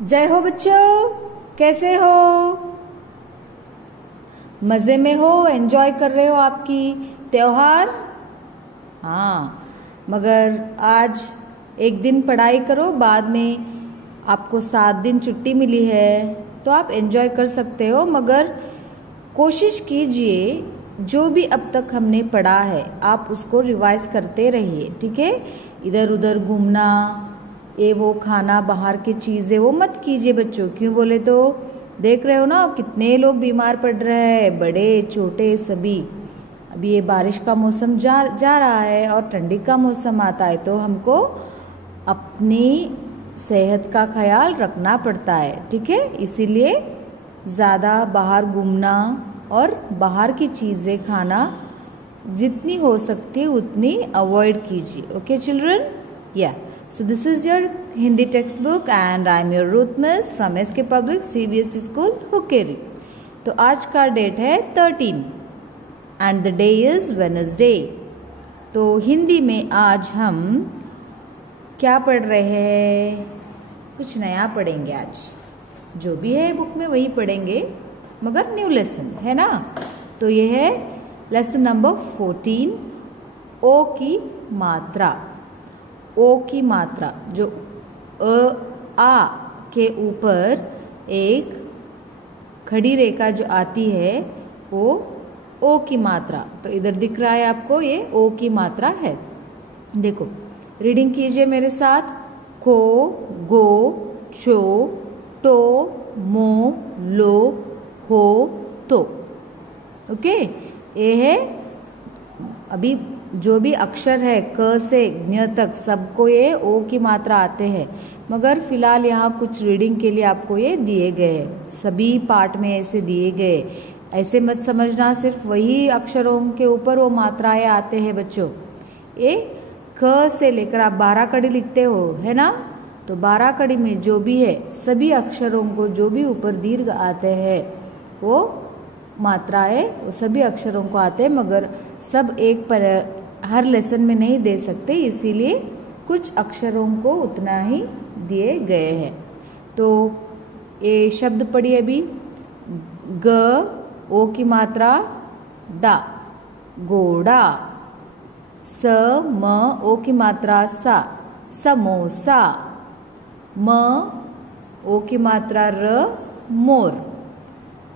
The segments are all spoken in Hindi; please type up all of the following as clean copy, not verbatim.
जय हो बच्चों, कैसे हो? मजे में हो? एंजॉय कर रहे हो आपकी त्योहार? हाँ, मगर आज एक दिन पढ़ाई करो, बाद में आपको 7 दिन छुट्टी मिली है तो आप एंजॉय कर सकते हो। मगर कोशिश कीजिए जो भी अब तक हमने पढ़ा है आप उसको रिवाइज करते रहिए, ठीक है? इधर उधर घूमना, ये वो खाना, बाहर की चीज़ें वो मत कीजिए बच्चों। क्यों बोले तो देख रहे हो ना कितने लोग बीमार पड़ रहे हैं, बड़े छोटे सभी। अभी ये बारिश का मौसम जा रहा है और ठंडी का मौसम आता है तो हमको अपनी सेहत का ख्याल रखना पड़ता है, ठीक है? इसीलिए ज़्यादा बाहर घूमना और बाहर की चीज़ें खाना जितनी हो सकती है उतनी अवॉइड कीजिए। Okay children? या so this is your Hindi textbook and I am your Ruth Miss from SK Public CBSE School Hukeri। तो आज का डेट है 13 and the day is Wednesday। तो हिंदी में आज हम क्या पढ़ रहे हैं? कुछ नया पढ़ेंगे आज। जो भी है बुक में वही पढ़ेंगे मगर न्यू लेसन है ना। तो ये है लेसन नंबर 14, ओ की मात्रा। ओ की मात्रा, जो आ के ऊपर एक खड़ी रेखा जो आती है वो ओ की मात्रा। तो इधर दिख रहा है आपको, ये ओ की मात्रा है। देखो, रीडिंग कीजिए मेरे साथ। को, गो, चो, टो, मो, लो, हो, तो। ओके, ये है अभी जो भी अक्षर है क से ज्ञ तक सबको ये ओ की मात्रा आते हैं। मगर फिलहाल यहाँ कुछ रीडिंग के लिए आपको ये दिए गए, सभी पार्ट में ऐसे दिए गए। ऐसे मत समझना सिर्फ वही अक्षरों के ऊपर वो मात्राएं आते हैं बच्चों। ये क से लेकर आप 12 कड़ी लिखते हो है ना, तो 12 कड़ी में जो भी है सभी अक्षरों को जो भी ऊपर दीर्घ आते हैं वो मात्राएं वो सभी अक्षरों को आते हैं। मगर सब एक पर हर लेसन में नहीं दे सकते, इसीलिए कुछ अक्षरों को उतना ही दिए गए हैं। तो ये शब्द पढ़िए अभी। ग, ओ की मात्रा डा, घोड़ा। स, म, ओ की मात्रा सा, समोसा। म, ओ की मात्रा र, मोर।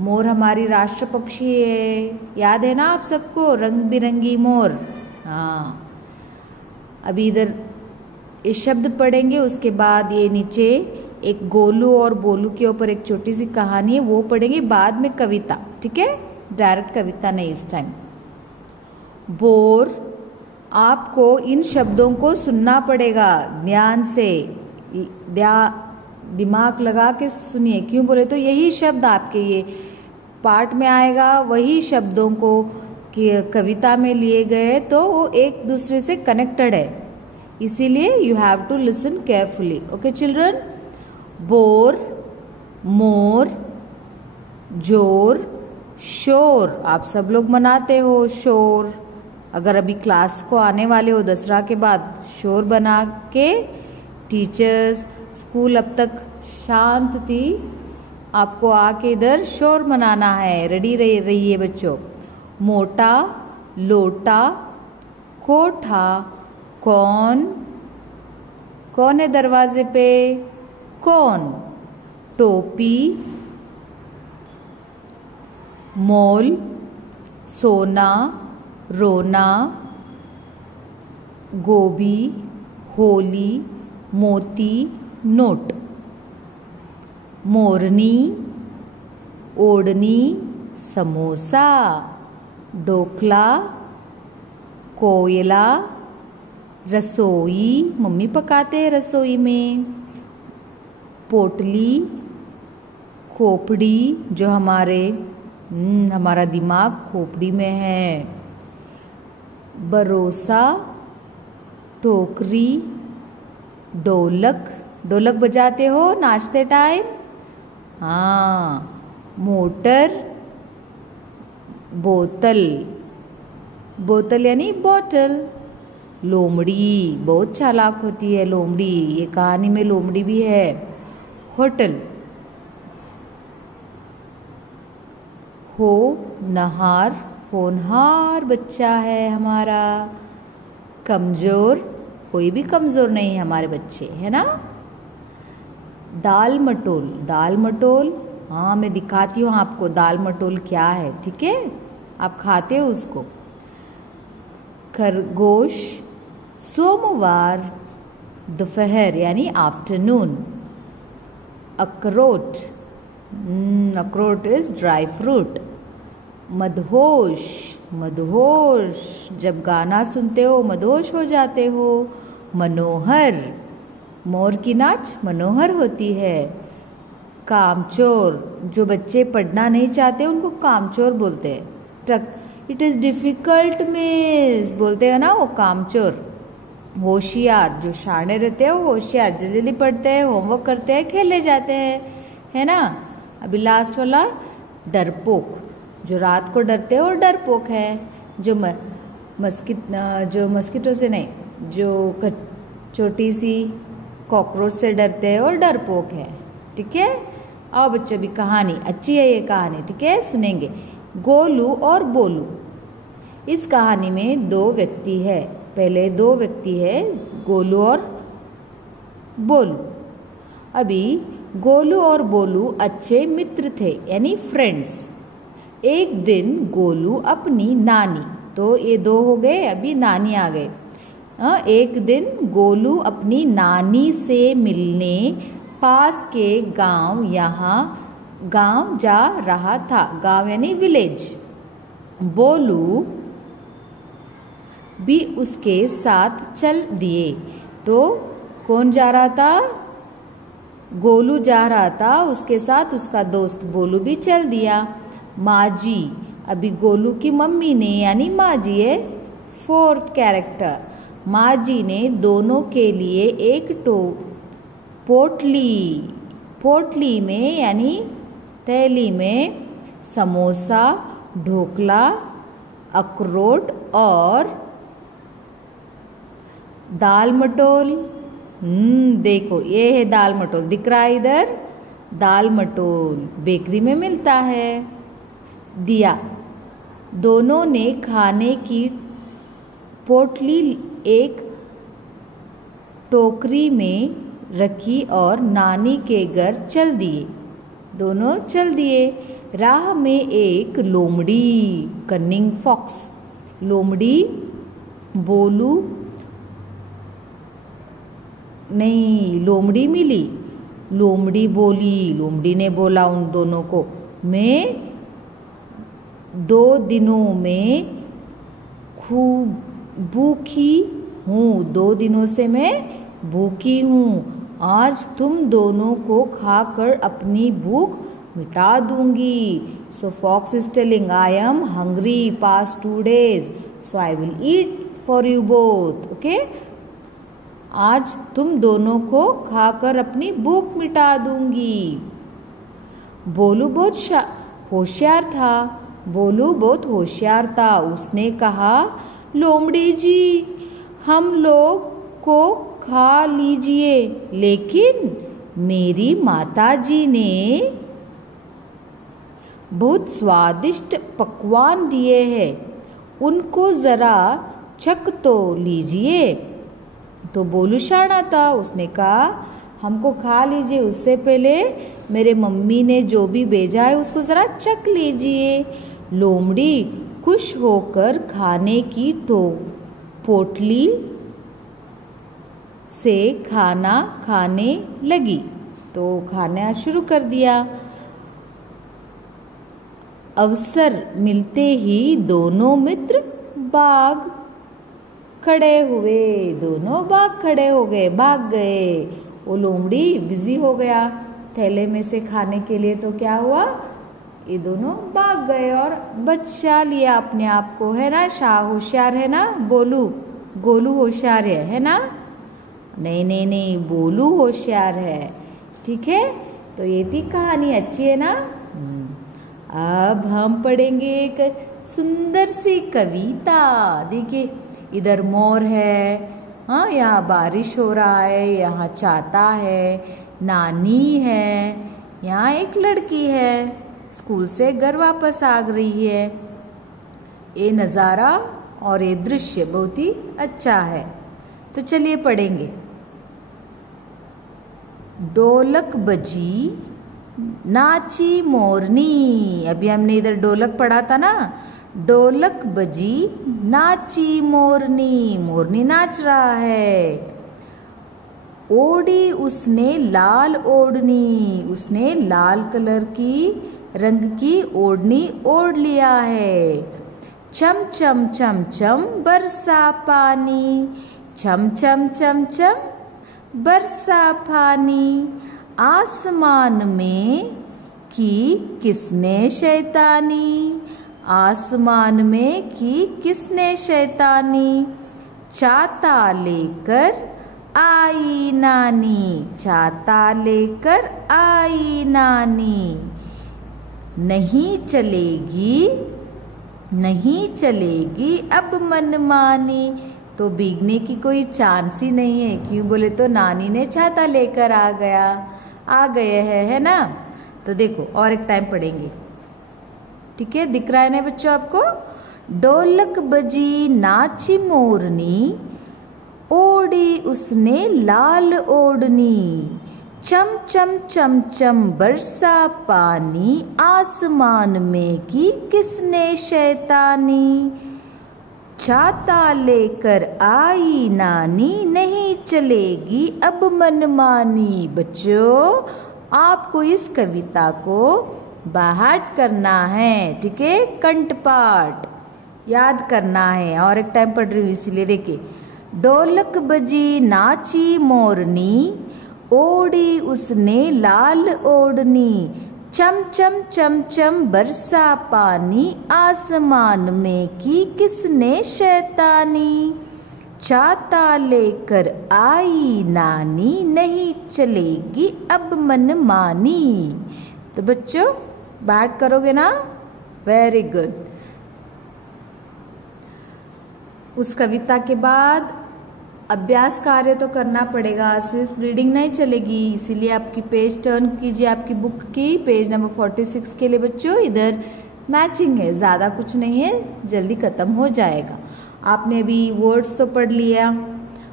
मोर हमारी राष्ट्र पक्षी है, याद है ना आप सबको, रंग बिरंगी मोर। हाँ, अभी इधर ये शब्द पढ़ेंगे, उसके बाद ये नीचे एक गोलू और बोलू के ऊपर एक छोटी सी कहानी है वो पढ़ेंगे, बाद में कविता, ठीक है? डायरेक्ट कविता नहीं इस टाइम। बोर, आपको इन शब्दों को सुनना पड़ेगा ध्यान से, दिमाग लगा के सुनिए। क्यों बोले तो यही शब्द आपके ये पाठ में आएगा, वही शब्दों को कविता में लिए गए तो वो एक दूसरे से कनेक्टेड है, इसीलिए you have to listen carefully. Okay children? Bore, more, जोर, शोर। आप सब लोग मनाते हो शोर। अगर अभी क्लास को आने वाले हो दसरा के बाद, शोर बना के टीचर्स स्कूल अब तक शांत थी, आपको आके इधर शोर मनाना है। रेडी रहिए बच्चों। मोटा, लोटा, कोठा, कौन, कौन है दरवाजे पे? कौन। टोपी, मोल, सोना, रोना, गोभी, होली, मोती, नोट। मोरनी, ओढ़नी, समोसा। ढोकला, कोयला, रसोई, मम्मी पकाते हैं रसोई में। पोटली, खोपड़ी, जो हमारा दिमाग खोपड़ी में है। बरोसा, टोकरी, ढोलक, ढोलक बजाते हो नाचते टाइम? हाँ। मोटर, बोतल, बोतल यानी बॉटल। लोमड़ी, बहुत चालाक होती है लोमड़ी, ये कहानी में लोमड़ी भी है। होटल। हो नहार, होनहार बच्चा है हमारा। कमजोर, कोई भी कमजोर नहीं है हमारे बच्चे, है ना। दाल मटोल, दाल मटोल, हाँ मैं दिखाती हूँ आपको दाल मटोल क्या है, ठीक है, आप खाते हो उसको। खरगोश, सोमवार, दोपहर यानी आफ्टरनून। अखरोट, अखरोट इज ड्राई फ्रूट। मदहोश, मदहोश, जब गाना सुनते हो मदहोश हो जाते हो। मनोहर, मोर की नाच मनोहर होती है। कामचोर, जो बच्चे पढ़ना नहीं चाहते उनको कामचोर बोलते हैं। टक, इट इज़ डिफ़िकल्ट मिस बोलते हैं ना वो कामचोर। होशियार, जो शाणे रहते हैं वो होशियार, जल्दी पढ़ते हैं, होमवर्क करते हैं, खेलने जाते हैं, है ना। अभी लास्ट वाला डरपोक, जो रात को डरते हैं वो डरपोक है। जो मस्किटो से नहीं, जो छोटी सी कॉकरोच से डरते हैं और डरपोक है, ठीक है। आओ बच्चों, भी कहानी अच्छी है ये कहानी, ठीक है, सुनेंगे। गोलू और बोलू, इस कहानी में दो व्यक्ति है। पहले दो व्यक्ति है, गोलू और बोलू। अभी गोलू और बोलू अच्छे मित्र थे यानी फ्रेंड्स। एक दिन गोलू अपनी नानी, तो ये दो हो गए, अभी नानी आ गए। एक दिन गोलू अपनी नानी से मिलने पास के गांव जा रहा था। गांव यानी विलेज। बोलू भी उसके साथ चल दिए। तो कौन जा रहा था? गोलू जा रहा था, उसके साथ उसका दोस्त बोलू भी चल दिया। माजी, अभी गोलू की मम्मी ने यानी माजी है फोर्थ कैरेक्टर। माजी ने दोनों के लिए एक पोटली में यानी थैली में समोसा, ढोकला, अखरोट और दाल मटोल। देखो ये है दाल मटोल, दिख रहा है इधर, दाल मटोल बेकरी में मिलता है। दिया, दोनों ने खाने की पोटली एक टोकरी में रखी और नानी के घर चल दिए। दोनों चल दिए। राह में एक लोमड़ी, कनिंग फॉक्स, लोमड़ी बोलू नहीं, लोमड़ी मिली। लोमड़ी बोली, लोमड़ी ने बोला उन दोनों को, मैं 2 दिनों में खूब भूखी हूँ, 2 दिनों से मैं भूखी हूँ। आज तुम दोनों को खाकर अपनी भूख मिटा दूंगी। So fox is telling, I am hungry past 2 days, so I will eat for you both. Okay, आज तुम दोनों को खाकर अपनी भूख मिटा दूंगी। बोलू बहुत होशियार था। बोलू बहुत होशियार था। उसने कहा, लोमड़ी जी हम लोग को खा लीजिए, लेकिन मेरी माता जी ने बहुत स्वादिष्ट पकवान दिए हैं, उनको जरा चख तो लीजिए। तो बोलू शाना था, उसने कहा हमको खा लीजिए, उससे पहले मेरे मम्मी ने जो भी भेजा है उसको जरा चख लीजिए। लोमड़ी खुश होकर खाने की पोटली से खाना खाने लगी। तो खाना शुरू कर दिया। अवसर मिलते ही दोनों मित्र भाग खड़े हुए, दोनों भाग खड़े हो गए, भाग गए। वो लोमड़ी बिजी हो गया थैले में से खाने के लिए, तो क्या हुआ, ये दोनों भाग गए और बचा लिया अपने आप को, है ना। शाह होशियार है ना, गोलू होशियार है ना। नहीं, बोलू होशियार है, ठीक है। तो ये थी कहानी, अच्छी है ना। अब हम पढ़ेंगे एक सुंदर सी कविता। देखिए इधर मोर है, हाँ, यहाँ बारिश हो रहा है, यहाँ छाता है, नानी है, यहाँ एक लड़की है, स्कूल से घर वापस आ रही है। ये नज़ारा और ये दृश्य बहुत ही अच्छा है। तो चलिए पढ़ेंगे। ढोलक बजी नाची मोरनी। अभी हमने इधर ढोलक पढ़ा था ना। ढोलक बजी नाची मोरनी, मोरनी नाच रहा है। ओढ़ी उसने लाल ओढ़नी, उसने लाल कलर की रंग की ओढ़नी ओढ़ लिया है। चम चम चम चम बरसा पानी, चम चम चम चम बरसा पानी। आसमान में की किसने शैतानी, आसमान में की किसने शैतानी। छाता लेकर आई नानी, छाता लेकर आई नानी। नहीं चलेगी, नहीं चलेगी अब मनमानी। तो भीगने की कोई चांस ही नहीं है। क्यों बोले तो नानी ने छाता लेकर आ गए है ना। तो देखो और एक टाइम पढ़ेंगे, ठीक है। दिख रहा है ना बच्चों आपको। ढोलक बजी नाची मोरनी, ओढ़ी उसने लाल ओढ़नी। चम चम चम चम बरसा पानी, आसमान में की किसने शैतानी। छाता लेकर आई नानी, नहीं चलेगी अब मनमानी। बच्चों आपको इस कविता को बाहट करना है, ठीक है। कंठपाठ याद करना है। और एक टाइम पढ़ रही हूँ इसीलिए देखिए। ढोलक बजी नाची मोरनी, ओढ़ी उसने लाल ओढ़नी। चम चम चम चम बरसा पानी, आसमान में की किसने शैतानी। छाता लेकर आई नानी, नहीं चलेगी अब मनमानी। तो बच्चों बात करोगे ना, वेरी गुड। उस कविता के बाद अभ्यास कार्य तो करना पड़ेगा, सिर्फ रीडिंग नहीं चलेगी। इसीलिए आपकी पेज टर्न कीजिए, आपकी बुक की पेज नंबर 46 के लिए बच्चों। इधर मैचिंग है, ज़्यादा कुछ नहीं है, जल्दी ख़त्म हो जाएगा। आपने अभी वर्ड्स तो पढ़ लिया।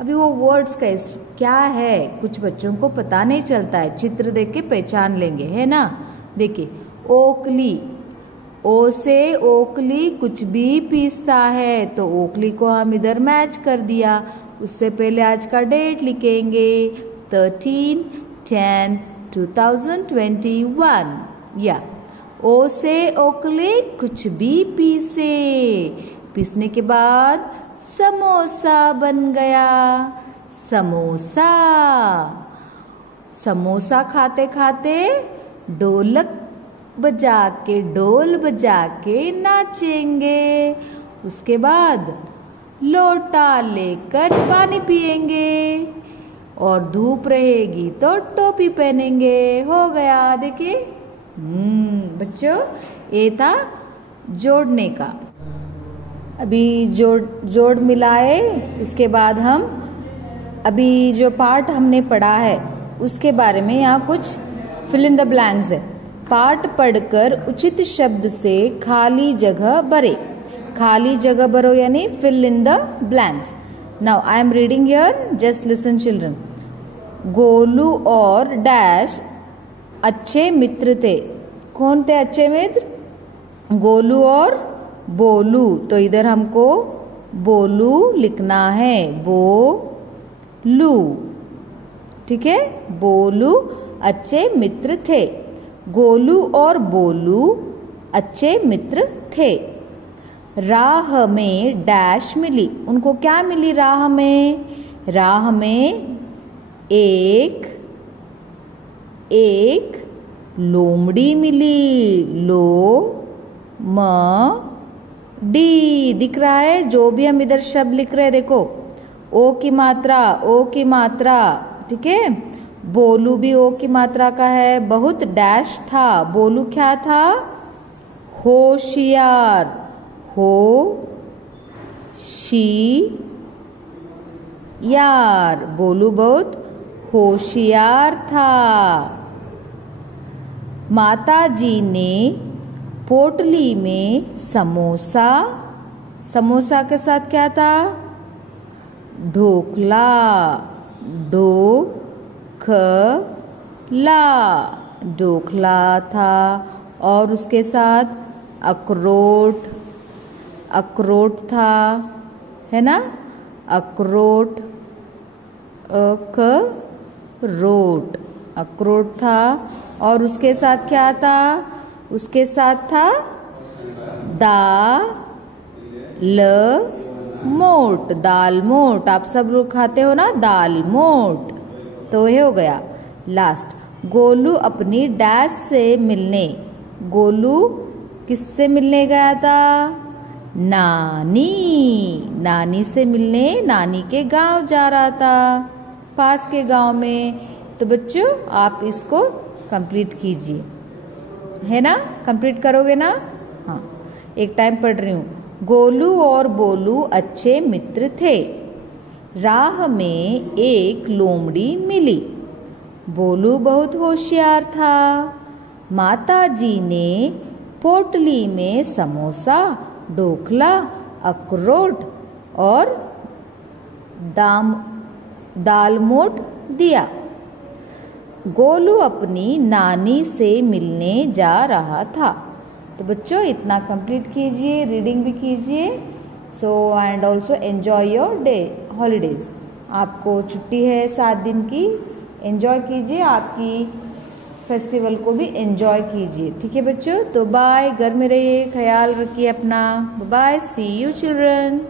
अभी वो वर्ड्स का क्या है कुछ बच्चों को पता नहीं चलता है, चित्र देख के पहचान लेंगे, है ना। देखिए ओकली, ओ से ओकली कुछ भी पीसता है, तो ओकली को हम इधर मैच कर दिया। उससे पहले आज का डेट लिखेंगे 13/10/2021। या ओ से ओकली कुछ भी पीसे, पीसने के बाद समोसा बन गया। समोसा, समोसा खाते खाते ढोलक बजा के, ढोल बजा के नाचेंगे। उसके बाद लोटा लेकर पानी पिएंगे, और धूप रहेगी तो टोपी पहनेंगे। हो गया, देखिए। बच्चों ये था जोड़ने का। अभी जोड़ मिलाए, उसके बाद हम अभी जो पार्ट हमने पढ़ा है उसके बारे में यहाँ कुछ फिल इन द ब्लैंक्स है। पाठ पढ़कर उचित शब्द से खाली जगह भरे। खाली जगह भरो यानी fill in the blanks. Now I am reading here, just listen children. Golu और डैश अच्छे मित्र थे। कौन थे अच्छे मित्र? गोलू और बोलू। तो इधर हमको बोलू लिखना है, बोलू, ठीक है। बोलू अच्छे मित्र थे। गोलू और बोलू अच्छे मित्र थे। राह में डैश मिली। उनको क्या मिली राह में? राह में एक लोमड़ी मिली। लो म डी दिख रहा है। जो भी हम इधर शब्द लिख रहे हैं देखो, ओ की मात्रा, ओ की मात्रा, ठीक है। बोलू भी ओ की मात्रा का है। बहुत डैश था। बोलू क्या था? होशियार, हो शी यार। बोलू बहुत होशियार था। माताजी ने पोटली में समोसा, समोसा के साथ क्या था? ढोकला, ढोकला, ढोकला था। और उसके साथ अखरोट, अखरोट था, है ना? अखरोट, अखरोट, अखरोट था। और उसके साथ क्या था? उसके साथ था दाल मोट, दाल मोट। आप सब लोग खाते हो ना दाल मोट, तो ये हो गया। लास्ट, गोलू अपनी डैश से मिलने, गोलू किससे मिलने गया था? नानी, नानी से मिलने नानी के गांव जा रहा था, पास के गांव में। तो बच्चों आप इसको कंप्लीट कीजिए, है ना? कंप्लीट करोगे ना? हाँ, एक टाइम पढ़ रही हूँ। गोलू और बोलू अच्छे मित्र थे। राह में एक लोमड़ी मिली। बोलू बहुत होशियार था। माताजी ने पोटली में समोसा, ढोकला, अखरोट और दाल मोट दिया। गोलू अपनी नानी से मिलने जा रहा था। तो बच्चों इतना कंप्लीट कीजिए, रीडिंग भी कीजिए। So and also enjoy your day holidays. आपको छुट्टी है 7 दिन की, एंजॉय कीजिए, आपकी फेस्टिवल को भी एंजॉय कीजिए। ठीक है बच्चों, तो बाय, घर में रहिए, ख्याल रखिए अपना। Bye, see you children.